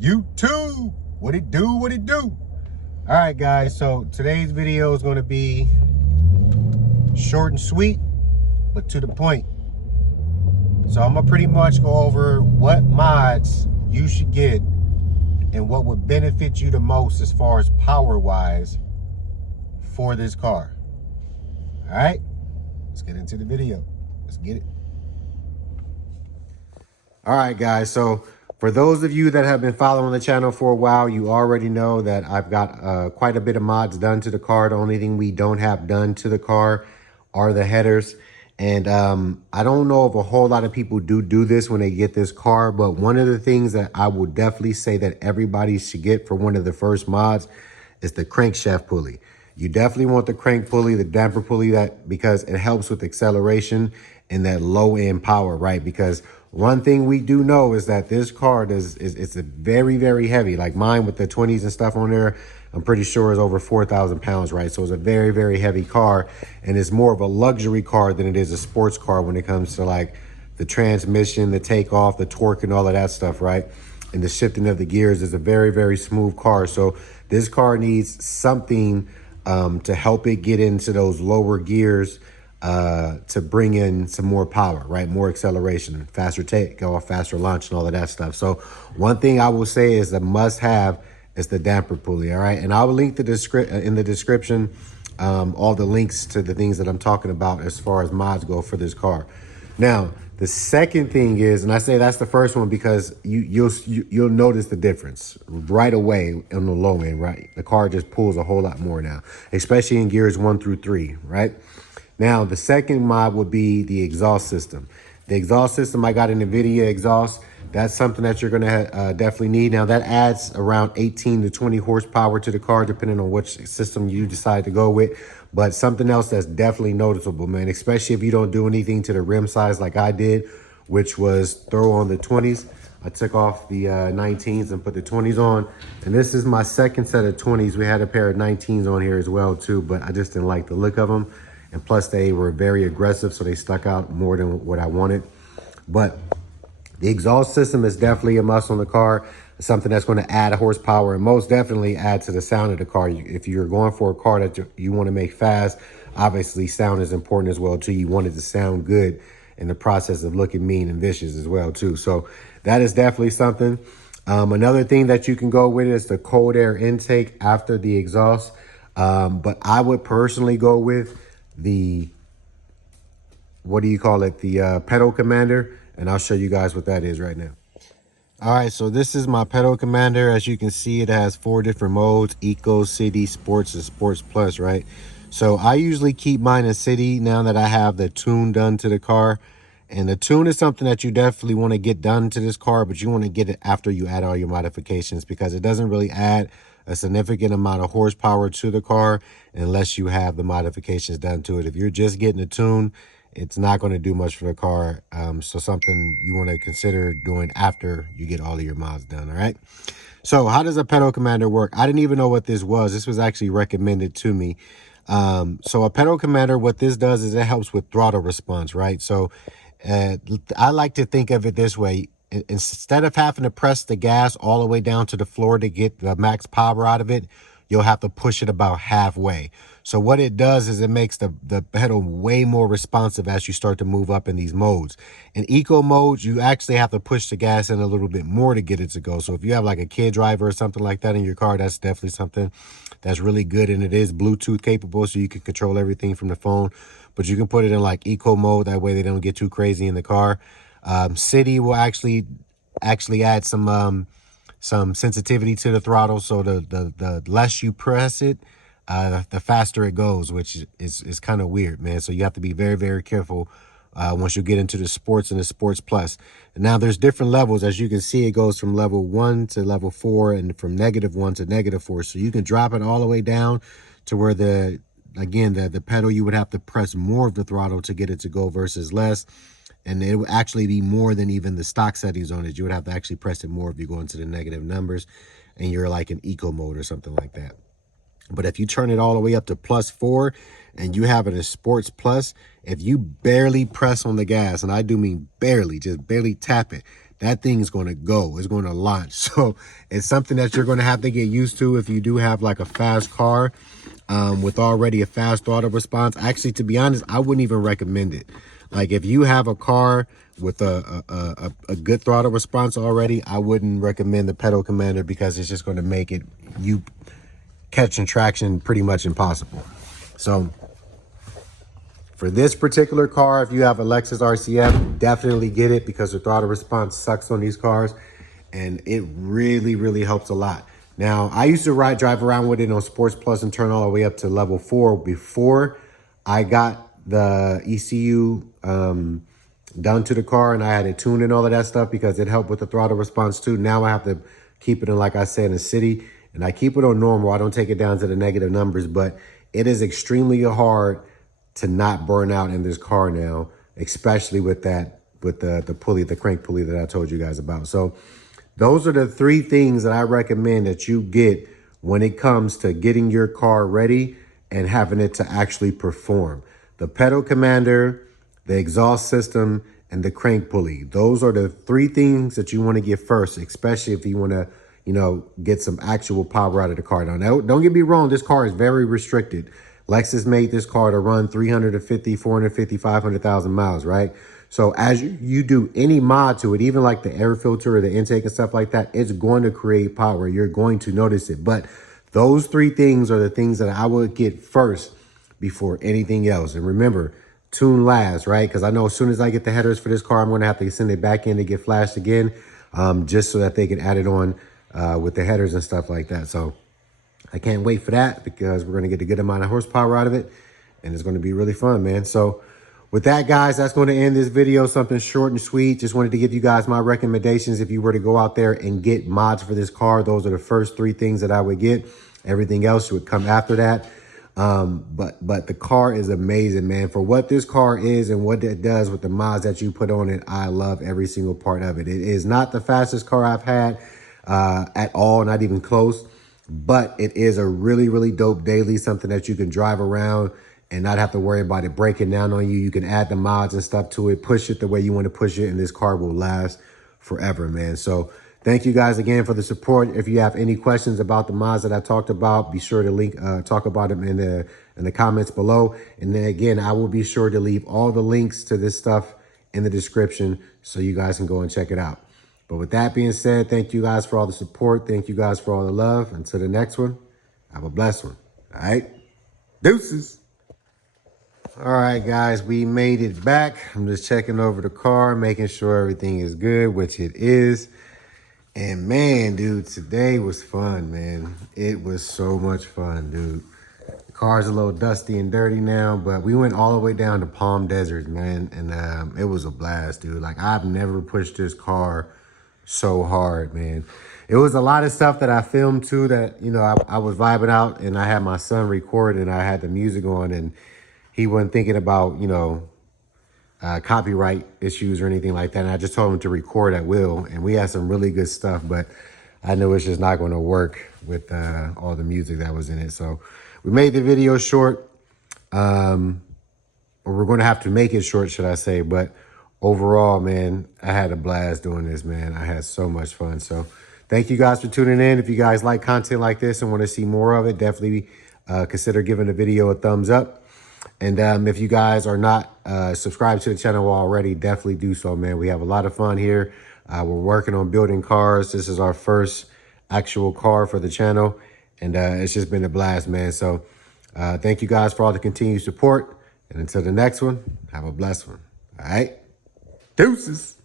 YouTube, what it do, what it do? All right, guys, so today's video is going to be short and sweet, but to the point. So I'm gonna pretty much go over what mods you should get and what would benefit you the most as far as power wise for this car. All right, let's get into the video. Let's get it. All right, guys, so for those of you that have been following the channel for a while, you already know that I've got quite a bit of mods done to the car. The only thing we don't have done to the car are the headers. And I don't know if a whole lot of people do this when they get this car, but one of the things that I will definitely say that everybody should get for one of the first mods is the crankshaft pulley. You definitely want the crank pulley, the damper pulley, because it helps with acceleration and that low end power, right? Because one thing we do know is that this car it's a very, very heavy. Like mine with the 20s and stuff on there, I'm pretty sure is over 4,000 pounds, right? So it's a very, very heavy car, and it's more of a luxury car than it is a sports car when it comes to like the transmission, the takeoff, the torque, and all of that stuff, right? And the shifting of the gears is a very, very smooth car. So this car needs something to help it get into those lower gears to bring in some more power, right? More acceleration, faster takeoff, faster launch, and all of that stuff. So one thing I will say is a must-have is the damper pulley, all right? And I will link in the description all the links to the things that I'm talking about as far as mods go for this car. Now, the second thing is, and I say that's the first one because you'll notice the difference right away on the low end, right? The car just pulls a whole lot more now, especially in gears 1 through 3, right? Now, the second mod would be the exhaust system. The exhaust system, I got an Invidia exhaust. That's something that you're gonna definitely need. Now, that adds around 18 to 20 horsepower to the car, depending on which system you decide to go with. But something else that's definitely noticeable, man, especially if you don't do anything to the rim size like I did, which was throw on the 20s. I took off the 19s and put the 20s on. And this is my second set of 20s. We had a pair of 19s on here as well, too, but I just didn't like the look of them. And plus, they were very aggressive, so they stuck out more than what I wanted. But the exhaust system is definitely a must on the car. It's something that's going to add horsepower and most definitely add to the sound of the car. If you're going for a car that you want to make fast, obviously sound is important as well, too. You want it to sound good in the process of looking mean and vicious as well, too. So that is definitely something. Another thing that you can go with is the cold air intake after the exhaust. But I would personally go with the, what do you call it? The pedal commander. And I'll show you guys what that is right now. All right, so this is my pedal commander. As you can see, it has 4 different modes: Eco, City, Sports, and Sports Plus, right? So I usually keep mine in City now that I have the tune done to the car. And the tune is something that you definitely want to get done to this car, but you want to get it after you add all your modifications because it doesn't really add a significant amount of horsepower to the car unless you have the modifications done to it. If you're just getting a tune, it's not going to do much for the car. So something you want to consider doing after you get all of your mods done, all right? So how does a pedal commander work? I didn't even know what this was. This was actually recommended to me. So a pedal commander, what this does is it helps with throttle response, right? So I like to think of it this way. Instead of having to press the gas all the way down to the floor to get the max power out of it, you'll have to push it about halfway. So what it does is it makes the pedal way more responsive as you start to move up in these modes. In eco modes, you actually have to push the gas in a little bit more to get it to go. So if you have like a kid driver or something like that in your car, that's definitely something that's really good. And it is Bluetooth capable, so you can control everything from the phone. But you can put it in like eco mode. That way they don't get too crazy in the car. City will actually add some sensitivity to the throttle. So the less you press it, the faster it goes, which is kind of weird, man. So you have to be very, very careful once you get into the sports and the sports plus. And now there's different levels. As you can see, it goes from level 1 to level 4 and from -1 to -4. So you can drop it all the way down to where the pedal, you would have to press more of the throttle to get it to go versus less. And it would actually be more than even the stock settings on it. You would have to actually press it more if you go into the negative numbers and you're like in eco mode or something like that. But if you turn it all the way up to +4 and you have it in Sports Plus, if you barely press on the gas, and I do mean barely, just barely tap it, that thing's going to go. It's going to launch. So it's something that you're going to have to get used to if you do have like a fast car with already a fast throttle response. Actually, to be honest, I wouldn't even recommend it. Like if you have a car with a good throttle response already, I wouldn't recommend the pedal commander because it's just going to make it you catching traction pretty much impossible. So for this particular car, if you have a Lexus RCF, definitely get it because the throttle response sucks on these cars and it really helps a lot. Now, I used to drive around with it on Sports Plus and turn all the way up to level 4 before I got the ECU done to the car, and I had it tuned and all of that stuff because it helped with the throttle response too. Now I have to keep it in, like I said, in the city, and I keep it on normal. I don't take it down to the negative numbers, but it is extremely hard to not burn out in this car now, especially with the pulley, the crank pulley that I told you guys about. So those are the 3 things that I recommend that you get when it comes to getting your car ready and having it to actually perform. The pedal commander, the exhaust system, and the crank pulley. Those are the 3 things that you want to get first, especially if you want to, you know, get some actual power out of the car. Now, don't get me wrong, this car is very restricted. Lexus made this car to run 350, 450, 500,000 miles, right? So as you do any mod to it, even like the air filter or the intake and stuff like that, it's going to create power. You're going to notice it. But those 3 things are the things that I would get first before anything else. And remember, tune last, right? Because I know as soon as I get the headers for this car, I'm going to have to send it back in to get flashed again, just so that they can add it on with the headers and stuff like that. So I can't wait for that because we're going to get a good amount of horsepower out of it, and it's going to be really fun, man. So with that, guys, that's going to end this video. Something short and sweet. Just wanted to give you guys my recommendations if you were to go out there and get mods for this car. Those are the first 3 things that I would get. Everything else would come after that. But the car is amazing, man. For what this car is and what it does with the mods that you put on it, I love every single part of it. It is not the fastest car I've had at all, not even close. But it is a really dope daily, something that you can drive around and not have to worry about it breaking down on you. You can add the mods and stuff to it, push it the way you want to push it, and this car will last forever, man. So thank you guys again for the support. If you have any questions about the mods that I talked about, be sure to talk about them in the comments below. And then again, I will be sure to leave all the links to this stuff in the description so you guys can go and check it out. But with that being said, thank you guys for all the support. Thank you guys for all the love. Until the next one, have a blessed one. All right? Deuces. All right, guys, we made it back. I'm just checking over the car, making sure everything is good, which it is. And man, dude, today was fun, man. It was so much fun, dude. The car's a little dusty and dirty now, but we went all the way down to Palm Desert, man. And it was a blast, dude. Like, I've never pushed this car so hard, man. It was a lot of stuff that I filmed too that, you know, I was vibing out, and I had my son record and I had the music on, and he wasn't thinking about, you know, copyright issues or anything like that. And I just told him to record at will, and we had some really good stuff, but I knew it's just not going to work with all the music that was in it. So we made the video short, or we're going to have to make it short, should I say. But overall, man, I had a blast doing this, man. I had so much fun. So thank you guys for tuning in. If you guys like content like this and want to see more of it, definitely consider giving the video a thumbs up. And if you guys are not subscribed to the channel already, definitely do so, man. We have a lot of fun here. We're working on building cars. This is our first actual car for the channel, and it's just been a blast, man. So thank you guys for all the continued support. And until the next one, have a blessed one. All right? Deuces.